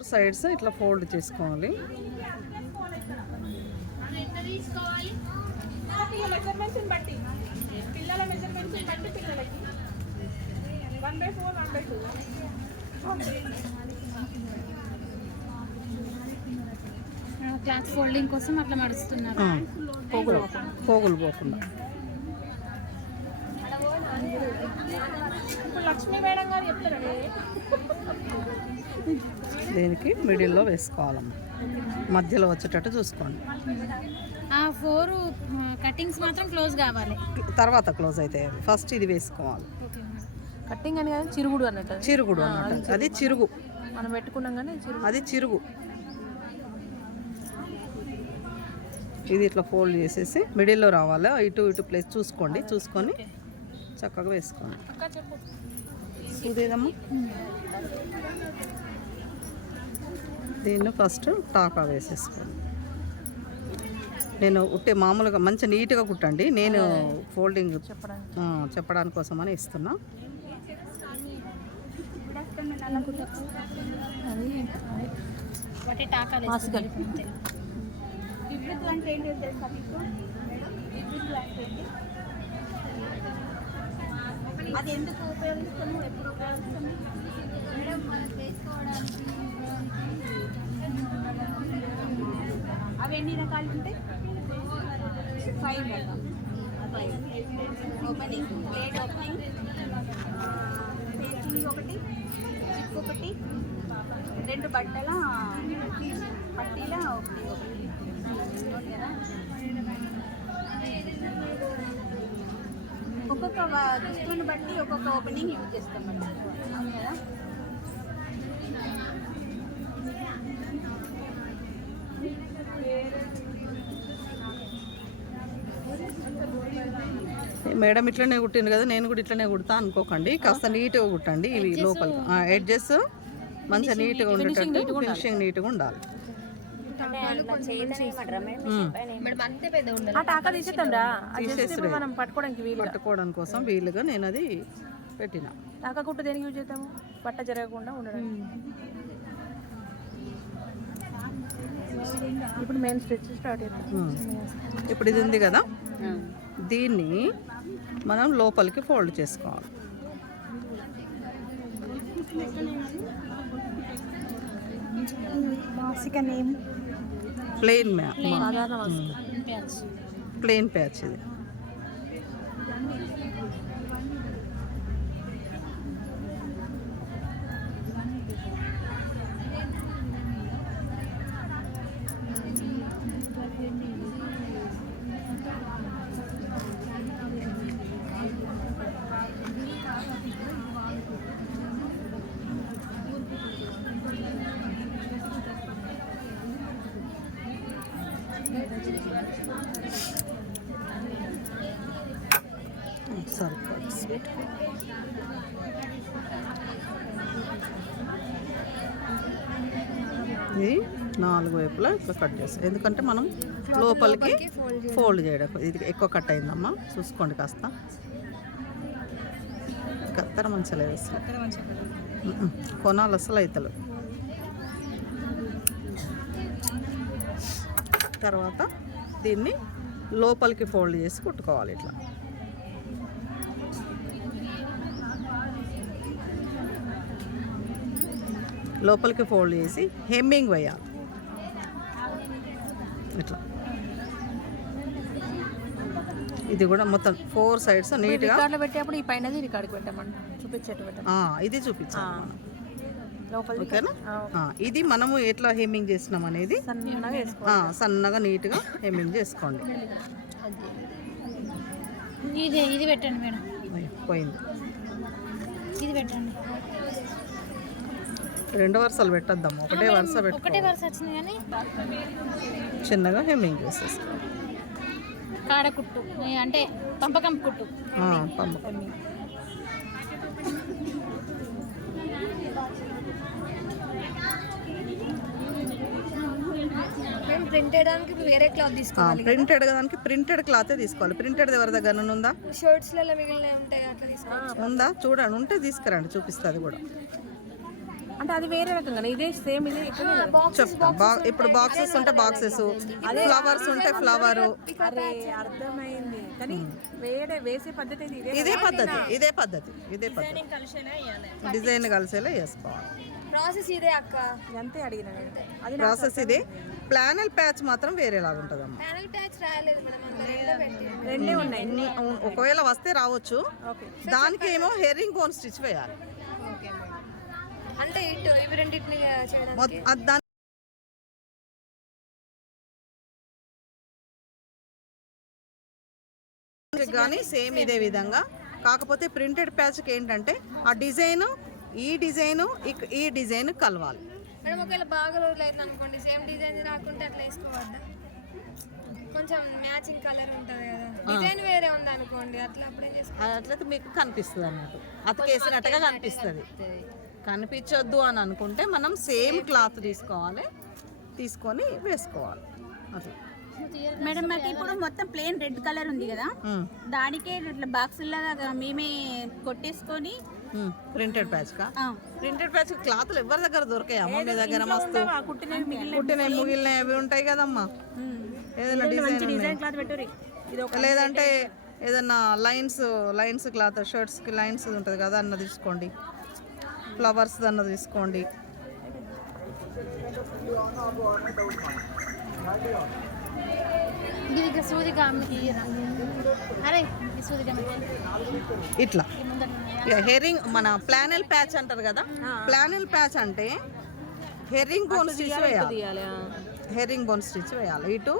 Four sides ఇట్లా fold చేసుకోవాలి. Measurements బట్టి పిల్లల మెజర్మెంట్స్ బట్టి పిల్లలకి one by four one by two cloth folding కోసం అట్లా మడుస్తున్నారు. పోగులు పోగులు పోకుండా. లక్ష్మీ మేడం గారు చెప్తారండి దీనికి మిడిల్లో వేసుకోవాలమ్మ. మధ్యలో వచ్చేటట్టు చూసుకోండి. ఆ ఫోర్ కటింగ్స్ మాత్రం క్లోజ్ కావాలి. తర్వాత క్లోజ్ అయితే ఫస్ట్ ఇది వేసుకోవాలి. కట్టింగ్ అని కానీ చిరుగుడు అన్నట్టు చిరుగుడు అన్నట్టు. అది చిరుగు. మనం పెట్టుకున్నాం కానీ చిరుగు. అది చిరుగు. ఇది ఇట్లా ఫోల్డ్ చేసేసి మిడిల్లో రావాలి? ఇటు ఇటు ప్లేస్ చూసుకోండి. చూసుకొని చక్కగా వేసుకోండి. ఇదేదమ్మా దీన్ని ఫస్ట్ టాకా వేసేసుకోండి. నేను ఉట్టే మామూలుగా మంచి నీట్గా కుట్టండి. నేను ఫోల్డింగ్ చెప్పడానికి. కోసమని ఇస్తున్నా. అంటే ఏంటి తెలుసా మీకు మేడం విద్యుత్ అంటే ఏంటి అది ఎందుకు ఉపయోగిస్తాము? ఎప్పుడు ఉపయోగిస్తాము? మేడం మనం చేసుకోవడానికి అవి ఎన్ని రకాలు ఉంటాయి? ఫైవ్ రకాలు. ఫైవ్ ఓపెనింగ్ ప్లేట్ ఓపెనింగ్ పేచింగ్ ఒకటి జిప్ ఒకటి రెండు బట్టల పట్టీల ఒకటి ఒకటి. కదా ఒక్కొక్క దుస్తుని బట్టి ఒక్కొక్క ఓపెనింగ్ యూజ్ చేస్తాం మనం. అవును కదా? మేడం ఇట్లనే కుట్టింది కదా నేను కూడా ఇట్లనే కుడతా అనుకోకండి. కాస్త నీట్గా కుట్టండి. ఇవి లోపల. ఎడ్జెస్ మంచిగా నీట్గా ఉండేటట్టు ఫినిషింగ్ నీట్గా ఉండాలి. ఆ టాకా తీసేద్దాం రా మనం పట్టుకోవడానికి వీలు పట్టుకోవడం కోసం వీలుగా నేను అది పెట్టిన. టాకా కుట్టు దేనికి యూజ్ చేద్దాము? బట్ట జరగకుండా ఉండడానికి ఇప్పుడు మెయిన్ స్టిచ్ స్టార్ట్. ఇప్పుడు ఇది ఉంది కదా? దీన్ని మనం లోపలికి ఫోల్డ్ చేసుకోవాలి. మాసిక నేమ్. ప్లెయిన్ ప్లెయిన్ ప్యాచ్ ఇది. ఇది నాలుగు వైపులా ఇట్లా కట్ చేస్తాం. ఎందుకంటే మనం లోపలికి ఫోల్డ్ చేయడం. ఇది ఎక్కువ కట్ అయిందమ్మా. చూసుకోండి కాస్త. కత్తెర మంచిగా లేదు అసలు. కొనాలి అసలు అవుతలు తర్వాత దీన్ని లోపలికి ఫోల్డ్ చేసి కుట్టుకోవాలి ఇట్లా. లోపలికి ఫోల్డ్ చేసి హెమ్మింగ్ వేయాలి. ఇట్లా. ఇది కూడా మొత్తం ఫోర్ సైడ్స్ నీట్గా పెట్టేప్పుడు ఈ చూపించేట్టు పెట్టాం ఆ, ఇది చూపించాలి. ఓకేనా? ఇది మనము ఎట్లా హెమ్మింగ్ చేసినాం అనేది? సన్నగా వేసుకో ఆ, సన్నగా నీట్గా హెమ్మింగ్ చేసుకోండి. ఇది ఇది పెట్టండి మేడం. పోయింది. ఇది పెట్టండి. రెండు వరుసలు పెట్టొద్దాము ఒకటే వరుస ఒకటే పెట్టుకో వరుస వచ్చింది కానీ చిన్నగా హెమ్మింగ్ చేసేసుకో కాడ కుట్టు అంటే పంపకం కుట్టు. ఆ, ప్రింట్ చేయడానికి వేరే క్లాత్ తీసుకోవాలి ప్రింటెడ్ దానికి ప్రింటెడ్ క్లాతే తీసుకోవాలి. ప్రింటెడ్ ఎవరి దగ్గర ఉందా? షర్ట్స్లలో మిగిలిన ఉంటాయి అట్లా తీసుకోవాలి ఉందా? చూడండి ఉంటే తీసుకురండి చూపిస్తుంది కూడా. అంటే అది వేరే రకంగా ఇదే సేమ్ ఇదే ఇక్కడ చెప్తా బా ఇప్పుడు బాక్సెస్ ఉంటే బాక్సెస్ ఫ్లవర్స్ ఉంటే ఫ్లవర్ అరే అర్థమైంది. కానీ వేరే వేసే పద్ధతి ఇదే ఇదే పద్ధతి ఇదే పద్ధతి ఇదే పద్ధతి. డిజైన్ కలిసేలా చేసుకోవాలి. ప్రాసెస్ ఇదే అక్క. అంతే అడిగిన అది ప్రాసెస్ ఇది. ప్లానల్ ప్యాచ్ మాత్రం వేరేలాగా ఉంటుందమ్మా. ప్యానల్ ప్యాచ్ రాయలేదు మేడం రెండో పెట్టి రెండే ఉన్నాయి. ఒకవేళ వస్తే రావచ్చు. ఓకే. దానికి ఏమో హెరింగ్ బోన్ స్టిచ్ వేయాలి. అంటే ఇటు ఇవి రెండింటిని చేయడానికి? దాని కానీ సేమ్ ఇదే విధంగా. కాకపోతే ప్రింటెడ్ ప్యాచ్కి ఏంటంటే ఆ డిజైన్ ఈ డిజైన్ ఈ డిజైన్ కలవాలి. మేడం ఒకవేళ బాగా రోజులు అవుతుంది అనుకోండి సేమ్ డిజైన్ రాకుంటే అట్లా వేసుకోవద్దా? కొంచెం మ్యాచింగ్ కలర్ ఉంటుంది కదా. డిజైన్ వేరే ఉంది అనుకోండి అట్లా అప్పుడే చేసుకో అట్లయితే మీకు కనిపిస్తుంది అన్నట్టు. అతకేసినట్టుగా కనిపిస్తుంది. కనిపించొద్దు అని అనుకుంటే మనం సేమ్ క్లాత్ తీసుకోవాలి తీసుకొని వేసుకోవాలి. అట్లా మేడం మాకు ఇప్పుడు మొత్తం ప్లేన్ రెడ్ కలర్ ఉంది కదా. దానికే ఇట్లా బాక్స్ లాగా మేమే కొట్టేసుకొని ప్రింటెడ్ ప్యాచ్ ప్రింటెడ్ ప్యాచ్ క్లాత్లు ఎవరి దగ్గర దొరకాయమ్మా మీ దగ్గర మస్తు. కుట్టిన మిగిలిన అవి ఉంటాయి కదమ్మా. ఏదైనా డిజైన్ లేదంటే ఏదన్నా లైన్స్ లైన్స్ క్లాత్ షర్ట్స్కి లైన్స్ ఉంటుంది కదా అన్న తీసుకోండి. ఫ్లవర్స్ అన్న తీసుకోండి. ఇది సూది అరే ఇట్లా. హెరింగ్ మన ప్లానల్ ప్యాచ్ అంటారు కదా? ప్లానల్ ప్యాచ్ అంటే హెరింగ్ బోన్ స్టిచ్ వేయాలి హెరింగ్ బోన్ స్టిచ్ వేయాలి ఇటు